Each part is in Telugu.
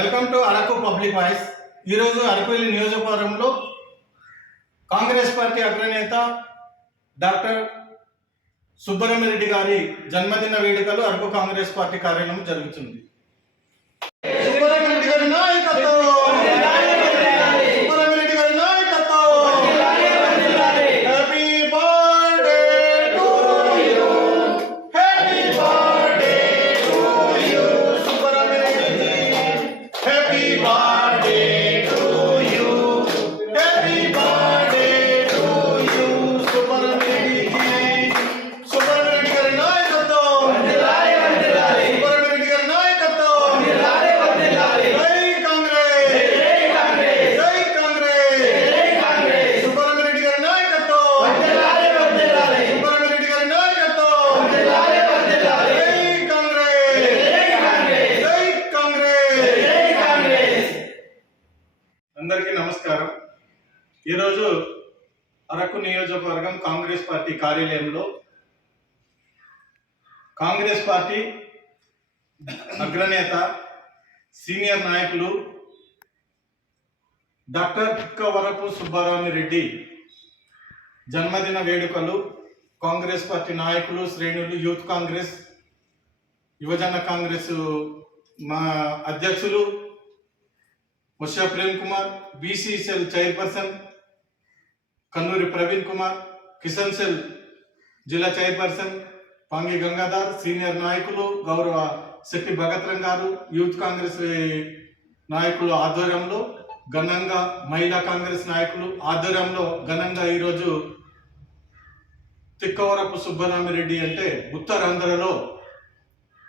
Welcome to Araku public voice. ఈరోజు అరకువెల్లి నియోజకవర్గంలో కాంగ్రెస్ పార్టీ అగ్రనేత డాక్టర్ సుబ్బరమరెడ్డి గారి జన్మదిన వేడుకలు అరకు కాంగ్రెస్ పార్టీ కార్యాలయం జరుగుతుంది. సుబ్బరమరెడ్డి గారి నాయకత్వం నమస్కారం. ఈరోజు అరకు నియోజకవర్గం కాంగ్రెస్ పార్టీ కార్యాలయంలో కాంగ్రెస్ పార్టీ అగ్రనేత సీనియర్ నాయకులు డాక్టర్ తిక్కవరపు సుబ్బారామి రెడ్డి జన్మదిన వేడుకలు కాంగ్రెస్ పార్టీ నాయకులు శ్రేణులు యూత్ కాంగ్రెస్ యువజన కాంగ్రెస్ మా అధ్యక్షులు Musha Prem Kumar BC cell chairperson Kannuri Praveen Kumar Kishan cell జిల్లా చైర్పర్సన్ పాంగి గంగాధర్ సీనియర్ నాయకులు గౌరవ శక్తి భగత్రం గారు యూత్ కాంగ్రెస్ నాయకులు ఆధ్వర్యంలో ఘనంగా మహిళా కాంగ్రెస్ నాయకులు ఆధ్వర్యంలో ఘనంగా ఈరోజు తిక్కవరపు సుబ్బరామిరెడ్డి అంటే ఉత్తరాంధ్రలో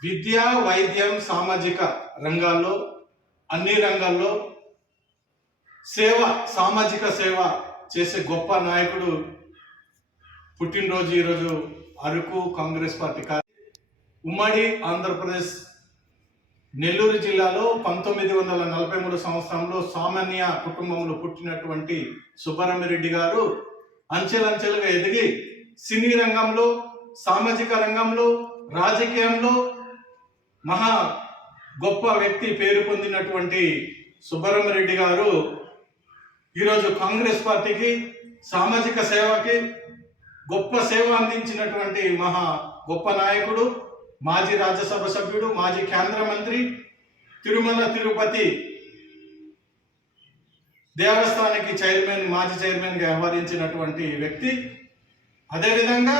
విద్య వైద్యం సామాజిక రంగాల్లో అన్ని రంగాల్లో సేవ సామాజిక సేవ చేసే గొప్ప నాయకుడు పుట్టినరోజు ఈరోజు అరకు కాంగ్రెస్ పార్టీ కార్య ఉమ్మడి ఆంధ్రప్రదేశ్ నెల్లూరు జిల్లాలో పంతొమ్మిది వందల నలభై మూడు సంవత్సరంలో సామాన్య కుటుంబంలో పుట్టినటువంటి సుబ్బరామిరెడ్డి గారు అంచెలంచెలుగా ఎదిగి సినీ రంగంలో సామాజిక రంగంలో రాజకీయంలో మహా గొప్ప వ్యక్తి పేరు పొందినటువంటి సుబ్బరామిరెడ్డి గారు ఈరోజు కాంగ్రెస్ పార్టీకి సామాజిక సేవకి గొప్ప సేవ అందించినటువంటి మహా గొప్ప నాయకుడు మాజీ రాజ్యసభ సభ్యుడు మాజీ కేంద్ర మంత్రి తిరుమల తిరుపతి దేవస్థానానికి చైర్మన్ మాజీ చైర్మన్గా వ్యవహరించినటువంటి వ్యక్తి. అదేవిధంగా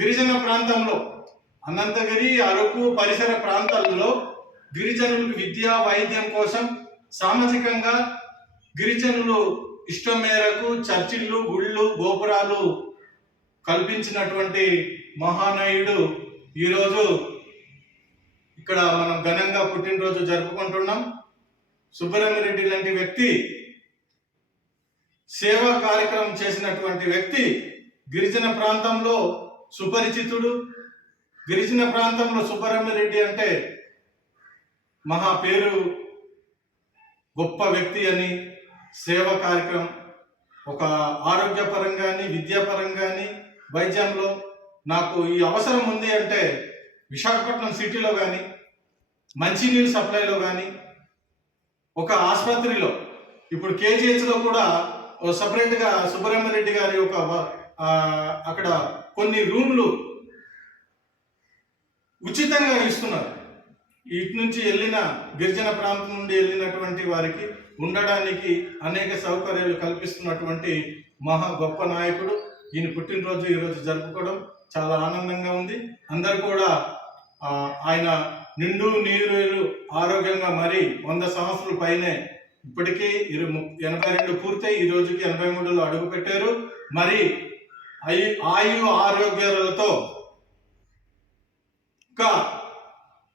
గిరిజన ప్రాంతంలో అనంతగిరి అరకు పరిసర ప్రాంతాల్లో గిరిజనులకు విద్య వైద్యం కోసం సామాజికంగా గిరిజనులు ఇష్టం మేరకు చర్చిళ్ళు గుళ్ళు గోపురాలు కల్పించినటువంటి మహానాయుడు ఈరోజు ఇక్కడ మనం ఘనంగా పుట్టినరోజు జరుపుకుంటున్నాం. సుబ్బరామిరెడ్డి లాంటి వ్యక్తి సేవా కార్యక్రమం చేసినటువంటి వ్యక్తి గిరిజన ప్రాంతంలో సుపరిచితుడు. గిరిజన ప్రాంతంలో సుబ్బరామిరెడ్డి అంటే మహా పేరు గొప్ప వ్యక్తి అని సేవా కార్యక్రమం ఒక ఆరోగ్యపరంగాని కానీ వైద్యంలో నాకు ఈ అవసరం ఉంది అంటే విశాఖపట్నం సిటీలో కానీ మంచినీళ్ళు సప్లైలో కానీ ఒక ఆసుపత్రిలో. ఇప్పుడు కేజీహెచ్లో కూడా సపరేట్గా సుబ్రహ్మరెడ్డి గారి ఒక అక్కడ కొన్ని రూమ్లు ఉచితంగా ఇస్తున్నారు. ఇటు నుంచి వెళ్ళిన గిరిజన ప్రాంతం నుండి వెళ్ళినటువంటి వారికి ఉండడానికి అనేక సౌకర్యాలు కల్పిస్తున్నటువంటి మహా గొప్ప నాయకుడు. ఈయన పుట్టినరోజు ఈరోజు జరుపుకోవడం చాలా ఆనందంగా ఉంది. అందరు కూడా ఆయన నిండు నీరు ఆరోగ్యంగా మరి వంద సంవత్సరాల పైనే ఇప్పటికీ ఇరు ఎనభై రెండు పూర్తయి ఈ రోజుకి ఎనభై మూడులో అడుగు పెట్టారు. మరి ఆయు ఆయు ఆరోగ్యాలతో ఇంకా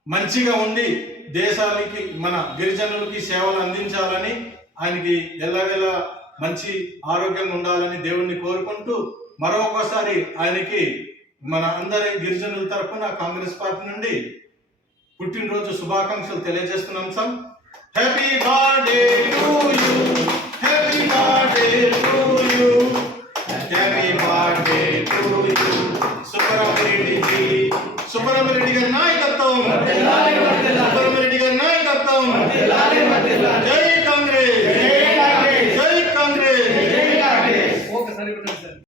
మంచిగా ఉండి దేశానికి మన గిరిజనులకి సేవలు అందించాలని ఆయనకి ఎల్లవేళ మంచి ఆరోగ్యంగా ఉండాలని దేవుణ్ణి కోరుకుంటూ మరొకసారి ఆయనకి మన అందరి గిరిజనుల తరఫున కాంగ్రెస్ పార్టీ నుండి పుట్టినరోజు శుభాకాంక్షలు తెలియజేస్తున్నాం సార్. Happy birthday